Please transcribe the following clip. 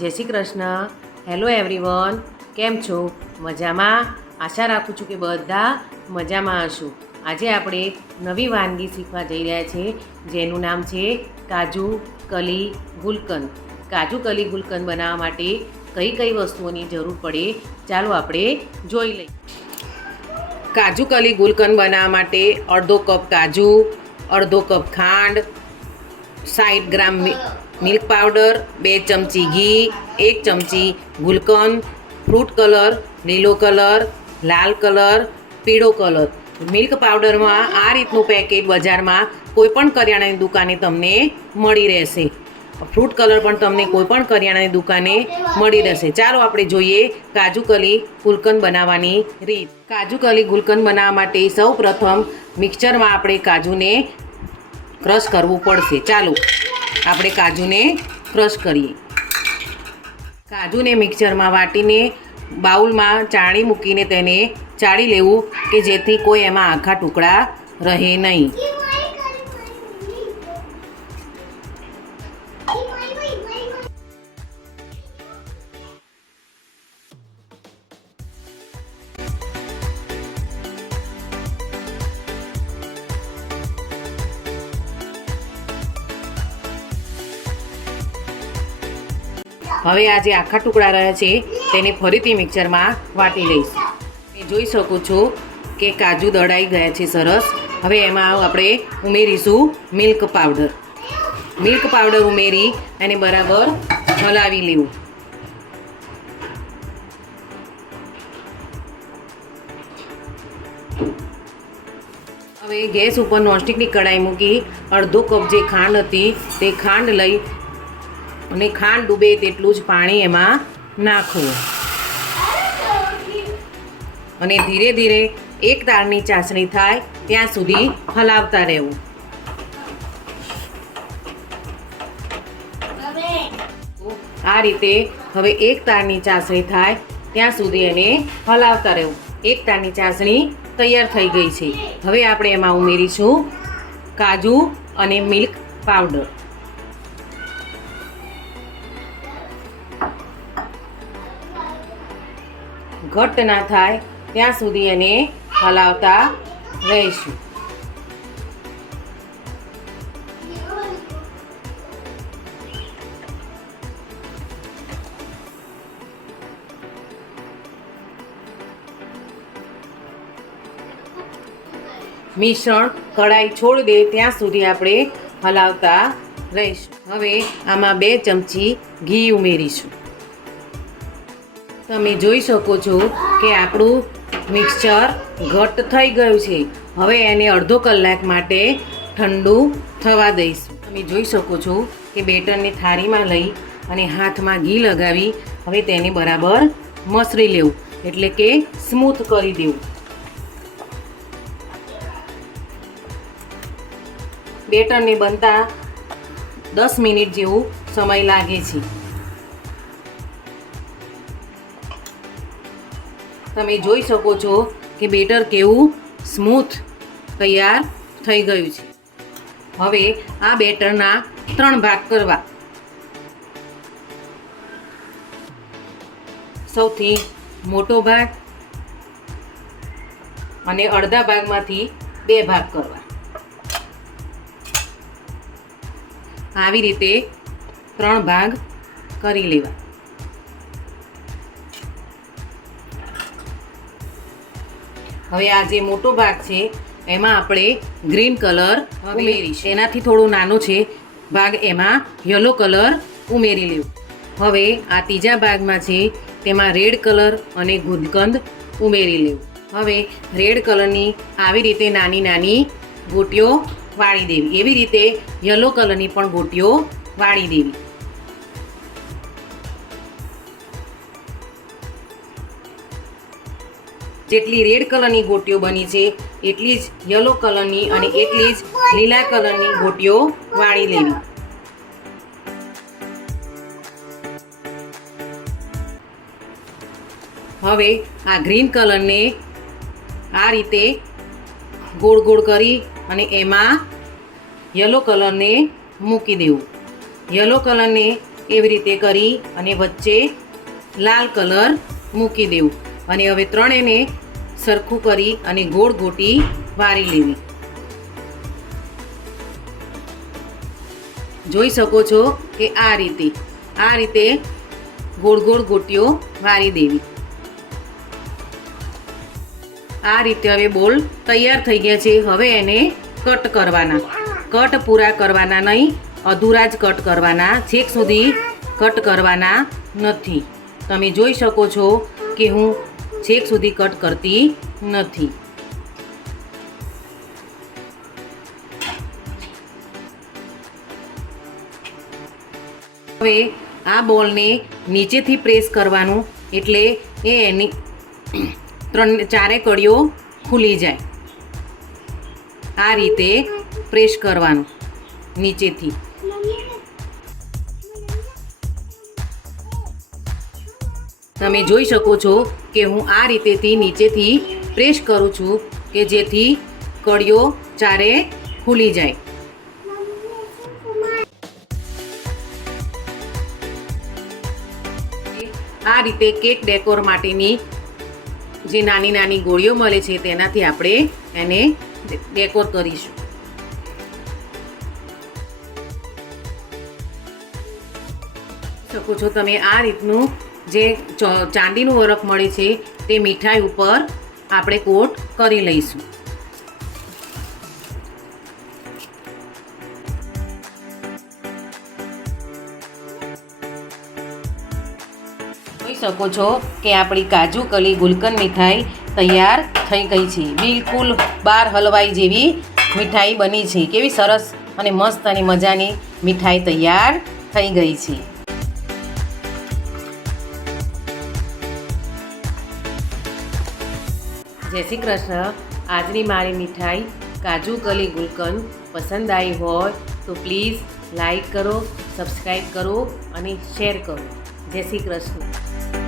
જય Shri Krishna. Hello everyone, કેમ છો? મજામાં? આશા રાખું છું કે બધા મજામાં હશો. આજે આપણે નવી વાનગી શીખવા જઈ રહ્યા છીએ, જેનું નામ છે કાજુ કલી ગુલકંદ. કાજુ કલી ગુલકંદ બનાવવા માટે કઈ કઈ વસ્તુઓની જરૂર પડે, ચાલો આપણે જોઈ લઈએ. કાજુ કલી ગુલકંદ બનાવવા માટે અડધો કપ કાજુ, અડધો કપ ખાંડ, 60 ગ્રામ મિલ્ક પાવડર, 2 ચમચી ઘી, 1 ચમચી ગુલકંદ, ફ્રૂટ કલર, લીલો કલર, લાલ કલર, પીળો કલર. મિલ્ક પાવડરમાં આ રીતનું પેકેટ બજારમાં કોઈપણ કરિયાણાની દુકાને તમને મળી રહેશે. ફ્રૂટ કલર પણ તમને કોઈપણ કરિયાણાની દુકાને મળી રહેશે. ચાલો આપણે જોઈએ કાજુ કલી ગુલકંદ બનાવવાની રીત. કાજુ કલી ગુલકંદ બનાવવા માટે સૌ પ્રથમ મિક્સરમાં આપણે કાજુને ક્રશ કરવું પડશે. ચાલો આપણે કાજુને ક્રશ કરીએ. કાજુને મિક્સરમાં વાટીને બાઉલમાં ચાળી મૂકીને તેને ચાળી લેવું કે જેથી કોઈ એમાં આખા ટુકડા રહે નહીં. હવે આ જે આખા ટુકડા રહ્યા છે તેને ફરીથી મિક્સરમાં વાટી લઈશ. તમે જોઈ શકો છો કે કાજુ દળાઈ ગયા છે સરસ. હવે એમાં આપણે ઉમેરીશું મિલ્ક પાવડર. મિલ્ક પાવડર ઉમેરી એને બરાબર હલાવી લેવું. હવે ગેસ ઉપર નોનસ્ટિકની કઢાઈ મૂકી અડધો કપ જે ખાંડ હતી તે ખાંડ લઈ અને ખાંડ ડૂબે તેટલું જ પાણી એમાં નાખવું અને ધીરે ધીરે એક તારની ચાસણી થાય ત્યાં સુધી હલાવતા રહેવું. આ રીતે હવે એક તારની ચાસણી થાય ત્યાં સુધી એને હલાવતા રહેવું. એક તારની ચાસણી તૈયાર થઈ ગઈ છે. હવે આપણે એમાં ઉમેરીશું કાજુ અને મિલ્ક પાવડર. ઘટ્ટ ના થાય ત્યાં સુધી એને હલાવતા રહીશું. મિશ્રણ કઢાઈ છોડી દે ત્યાં સુધી આપણે હલાવતા રહીશું. હવે આમાં 2 ચમચી ઘી ઉમેરીશું. તમે જોઈ શકો છો કે આપણું મિક્સચર ઘટ્ટ થઈ ગયું છે. હવે એને અડધો કલાક માટે ઠંડુ થવા દઈશું. તમે જોઈ શકો છો કે બેટરને થાળીમાં લઈ અને હાથમાં ઘી લગાવી હવે તેને બરાબર મસળી લેવું, એટલે કે સ્મૂથ કરી દેવું. બેટરને બનતા 10 મિનિટ જેવું સમય લાગે છે. તમે જોઈ શકો છો કે બેટર કેવું સ્મૂથ તૈયાર થઈ ગયું છે. હવે આ બેટરના 3 ભાગ કરવા. સૌથી મોટો ભાગ અને અડધા ભાગમાંથી 2 ભાગ કરવા. આવી રીતે 3 ભાગ કરી લેવા. હવે આ જે મોટો ભાગ છે એમાં આપણે ગ્રીન કલર ઉમેરીશું. એનાથી થોડો નાનો છે ભાગ, એમાં યલો કલર ઉમેરી લેવું. હવે આ ત્રીજા ભાગમાં છે તેમાં રેડ કલર અને ગુલકંદ ઉમેરી લેવું. હવે રેડ કલરની આવી રીતે નાની નાની ગોટીઓ વાળી દેવી. એવી રીતે યલો કલરની પણ ગોટીઓ વાળી દેવી. જેટલી રેડ કલરની ગોટીઓ બની છે એટલી જ યલો કલરની અને એટલી જ લીલા કલરની ગોટીઓ વાળી લેવી. હવે આ ગ્રીન કલરને આ રીતે ગોળ ગોળ કરી અને એમાં યલો કલરને મૂકી દેવું. યલો કલરને એવી રીતે કરી અને વચ્ચે લાલ કલર મૂકી દેવું અને હવે ત્રણેયને સરખું કરી અને ગોળ ગોટી વારી લેવી. જોઈ શકો છો કે આ રીતે ગોળ ગોળ ગોટીઓ વારી દેવી. આ રીતે હવે બોલ તૈયાર થઈ ગયા છે. હવે એને કટ કરવાના. કટ પૂરા કરવાના નહીં, અધૂરા જ કટ કરવાના, છેક સુધી કટ કરવાના નથી. તમે જોઈ શકો છો કે હું છેક સુધી કટ કરતી નથી. હવે આ બોલને નીચેથી પ્રેસ કરવાનું એટલે એની ચારે કડીઓ ખુલી જાય. આ રીતે પ્રેસ કરવાનું નીચેથી. તમે જોઈ શકો છો કે હું આ રીતેથી નીચેથી પ્રેસ કરું છું કે જેથી કડીઓ ચારે ખુલી જાય. આ રીતે કેક ડેકોર માટેની જે નાની નાની ગોળીઓ મળે છે તેનાથી આપણે એને ડેકોર કરીશું. શકો છો તમે આ રીતનું જે ચાંદીનું વરખ મળે છે તે મીઠાઈ ઉપર આપણે કોટ કરી લઈશું. જોઈ શકો છો કે આપણી કાજુ કલી ગુલકંદ મીઠાઈ તૈયાર થઈ ગઈ છે. બિલકુલ બાર હલવાઈ જેવી મીઠાઈ બની છે. કેવી સરસ અને મસ્ત અને મજાની મીઠાઈ તૈયાર થઈ ગઈ છે. જય શ્રી કૃષ્ણ. આજની મારી મીઠાઈ કાજુ કલી ગુલકંદ પસંદ આવી હોય તો પ્લીઝ લાઈક કરો, સબસ્ક્રાઈબ કરો અને શેર કરો. જય શ્રી કૃષ્ણ.